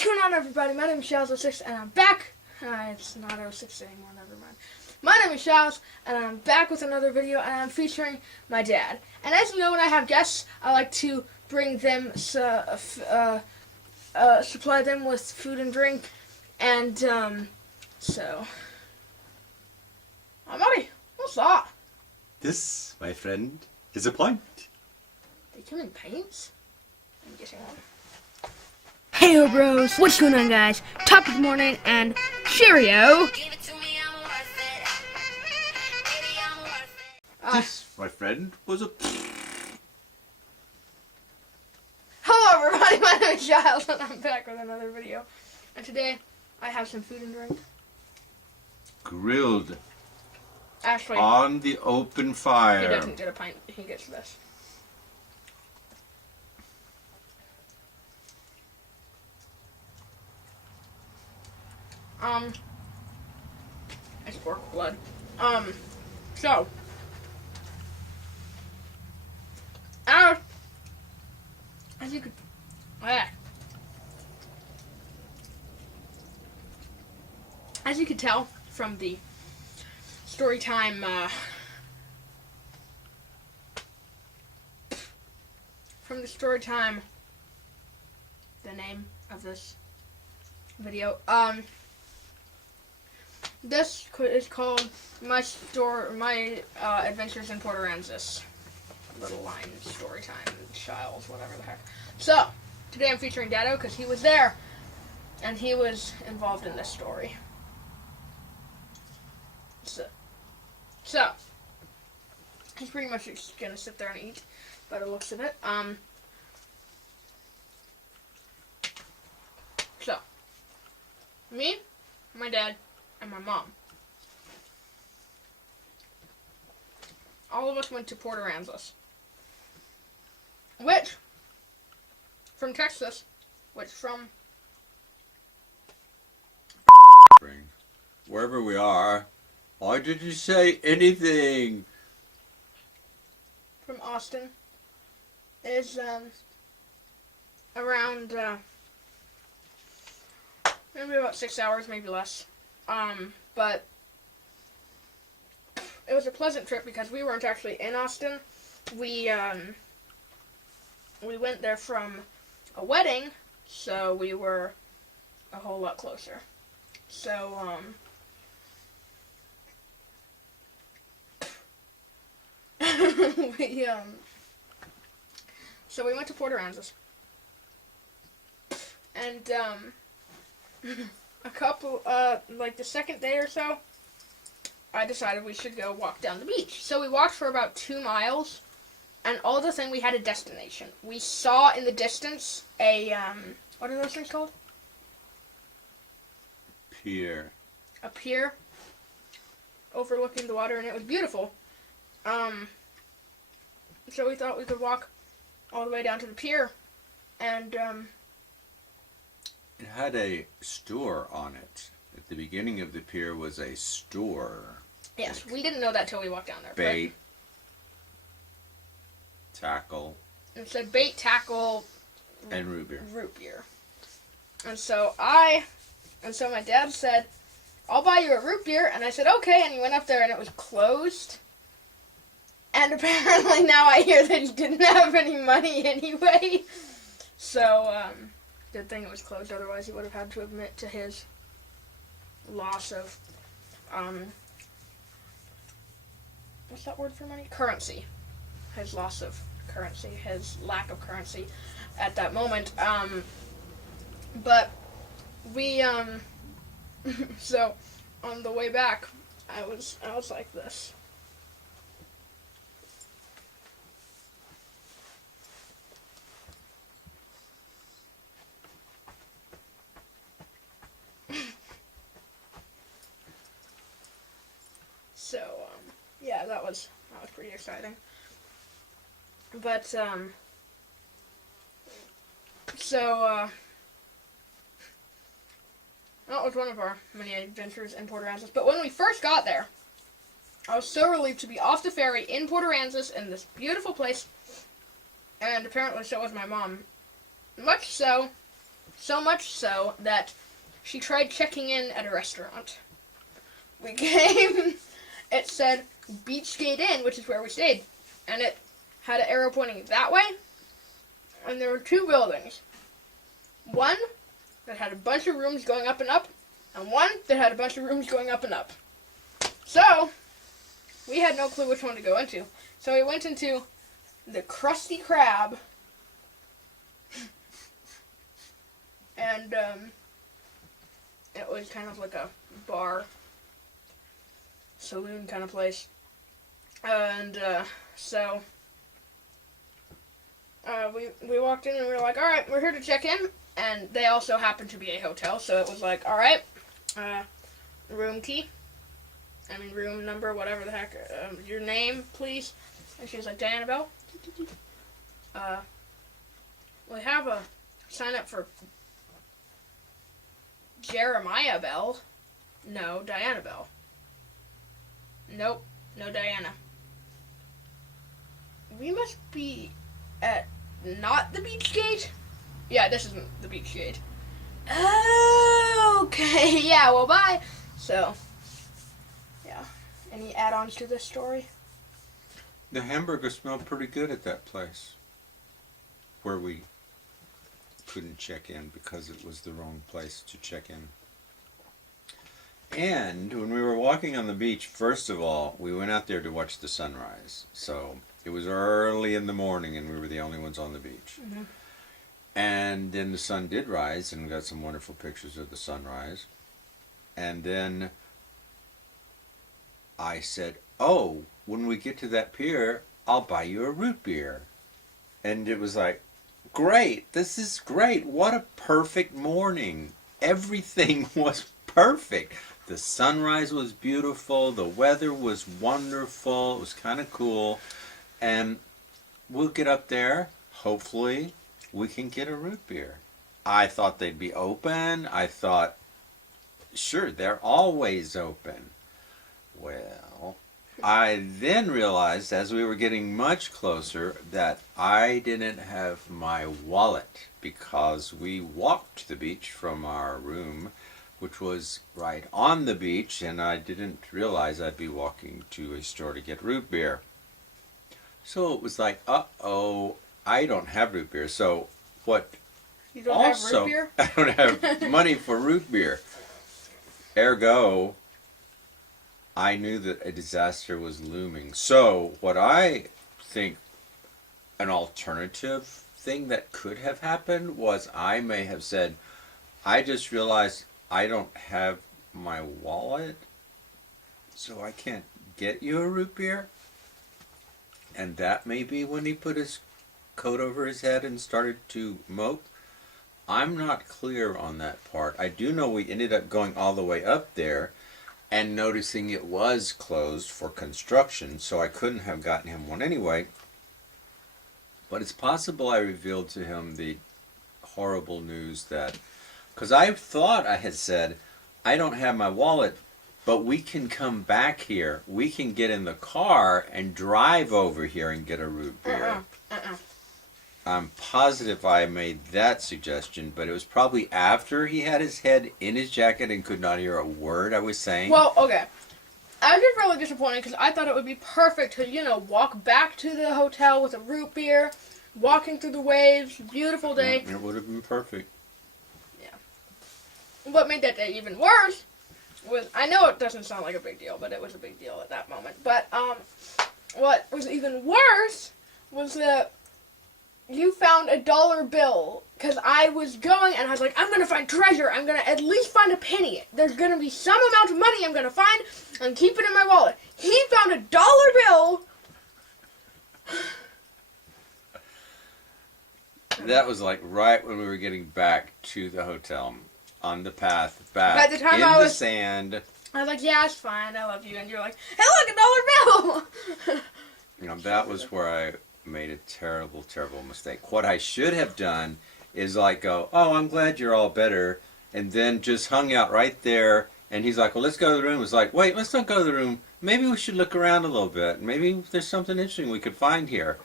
What's going on, everybody? My name is Shaz06 and I'm back. It's not 06 anymore, never mind. My name is Shaz and I'm back with another video and I'm featuring my dad. And as you know, when I have guests, I like to bring them, supply them with food and drink. And, so. Oh, buddy, what's that? This, my friend, is a pint. They come in paints? I'm getting one. Hey bros, what's going on guys? Top of the morning and cheerio! This, my friend, was a... Hello everybody, my name is Giles and I'm back with another video. And today, I have some food and drink. grilled Actually, on the open he fire. doesn't get a pint, he gets this. It's pork blood. So, as you could, as you could tell from the story time, the name of this video, this is called My Adventures in Port Aransas. Little line, story time, Childs, whatever the heck. So, today I'm featuring Daddo because he was there, and he was involved in this story. So, he's pretty much just gonna sit there and eat, by the looks of it. So, me, my dad, and my mom. All of us went to Port Aransas. Which, from Texas, Wherever we are, why did you say anything? from Austin, is, around, maybe about 6 hours, maybe less. But it was a pleasant trip because we weren't actually in Austin. We went there from a wedding, so we were a whole lot closer. So, so we went to Port Aransas. And, a couple, like the second day or so, I decided we should go walk down the beach. So we walked for about 2 miles, and all of a sudden we had a destination. We saw in the distance a, what are those things called? Pier. A pier overlooking the water, and it was beautiful. So we thought we could walk all the way down to the pier, and, It had a store on it. At the beginning of the pier was a store. yes, we didn't know that till we walked down there. Bait. Tackle. It said bait, tackle, And root beer. root beer. And so my dad said, I'll buy you a root beer, and I said, okay, and he went up there and it was closed. And apparently now I hear that he didn't have any money anyway. So, good thing it was closed, otherwise he would have had to admit to his loss of, what's that word for money? Currency. His loss of currency, his lack of currency at that moment. But we, so on the way back, I was like this. So, yeah, that was pretty exciting. But, that was one of our many adventures in Port Aransas. But when we first got there, I was so relieved to be off the ferry in Port Aransas in this beautiful place, and apparently so was my mom. Much so So much so that she tried checking in at a restaurant. We came, it said Beachgate Inn, which is where we stayed, and it had an arrow pointing that way, and there were two buildings. One that had a bunch of rooms going up and up, and one that had a bunch of rooms going up and up. So, we had no clue which one to go into. So we went into the Krusty Krab, and it was kind of like a bar, saloon kind of place. And so we walked in and we were like, all right, we're here to check in. And they also happened to be a hotel, so it was like, all right, room key. I mean, room number, whatever the heck. Your name, please. And she was like, Diana Bell. We have a sign up for Jeremiah Bell. No, Diana Bell. Nope, no Diana. We must be at not the beach gate? Yeah, this isn't the beach gate. Okay, yeah, well, bye. So, yeah. Any add-ons to this story? The hamburger smelled pretty good at that place where we couldn't check in because it was the wrong place to check in. And when we were walking on the beach, first of all, we went out there to watch the sunrise. So it was early in the morning and we were the only ones on the beach. Mm-hmm. And then the sun did rise and we got some wonderful pictures of the sunrise. And then I said, oh, when we get to that pier, I'll buy you a root beer. And it was like, great, this is great. What a perfect morning. Everything was perfect. The sunrise was beautiful. The weather was wonderful. It was kind of cool. And we'll get up there. Hopefully, we can get a root beer. I thought they'd be open. I thought, sure, they're always open. Well, I then realized as we were getting much closer that I didn't have my wallet because we walked to the beach from our room, which was right on the beach, and I didn't realize I'd be walking to a store to get root beer. So it was like, uh-oh, I don't have root beer. So what? You don't have root beer? I don't have money for root beer. Ergo, I knew that a disaster was looming. So what I think an alternative thing that could have happened was I may have said, I just realized I don't have my wallet, so I can't get you a root beer. And that may be when he put his coat over his head and started to mope. I'm not clear on that part. I do know we ended up going all the way up there and noticing it was closed for construction, so I couldn't have gotten him one anyway. But it's possible I revealed to him the horrible news that, because I thought I had said, I don't have my wallet, but we can come back here. We can get in the car and drive over here and get a root beer. I'm positive I made that suggestion, but it was probably after he had his head in his jacket and could not hear a word I was saying. Well, okay. I was just really disappointed because I thought it would be perfect to, walk back to the hotel with a root beer, walking through the waves, beautiful day. It would have been perfect. Yeah. What made that day even worse was, I know it doesn't sound like a big deal, but it was a big deal at that moment. But what was even worse was that you found a dollar bill, because I was going and I was like, I'm going to find treasure. I'm going to at least find a penny. There's going to be some amount of money I'm going to find and keep it in my wallet. He found a dollar bill. That was like right when we were getting back to the hotel, on the path back By the time in I the was, sand. I was like, yeah, it's fine. I love you. And you're like, hey, look, a dollar bill. That was where I made a terrible, terrible mistake. What I should have done is like go, oh, I'm glad you're all better, and then just hung out right there. And he's like, well, let's go to the room. It's like, wait, let's not go to the room. Maybe we should look around a little bit. Maybe there's something interesting we could find here.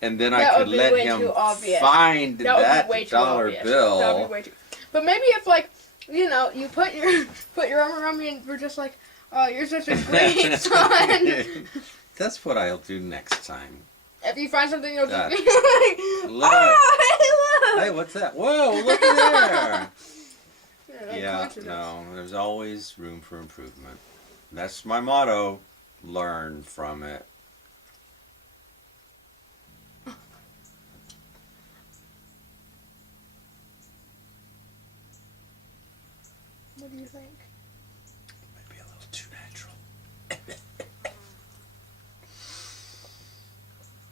and then I That could would be let way him too obvious. find That would that be way too dollar obvious. bill. That would be way too. But maybe if like, you know, you put your arm around me and we're just like, oh, you're such a great son. That's what I'll do next time. If you find something, you'll just be Look. like, oh, Hey, what's that? Whoa, look there. like Yeah, coincidence. no, there's always room for improvement. That's my motto. Learn from it. What do you think? Maybe a little too natural.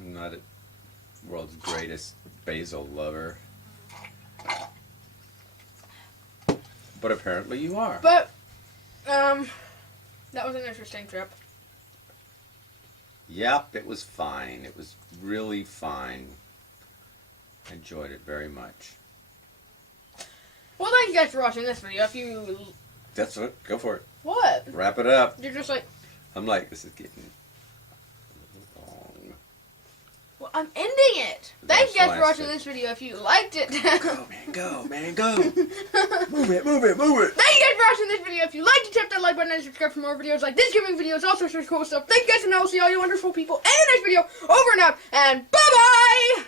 I'm not a world's greatest basil lover. But apparently you are. But, that was an interesting trip. Yep, it was fine. It was really fine. Enjoyed it very much. Well, thank you guys for watching this video. If you... That's it. Go for it. What? Wrap it up. You're just like... I'm like, this is getting a little long. Well, I'm ending it. Thank you guys why for I watching said- this video. If you liked it... Go, man, go, man, go. Move it, move it, move it. Thank you guys for watching this video. If you liked it, tap that like button and subscribe for more videos like this, giving videos, all sorts of cool stuff. Thank you guys, and I will see all you wonderful people in the next video. Over and out, and bye-bye!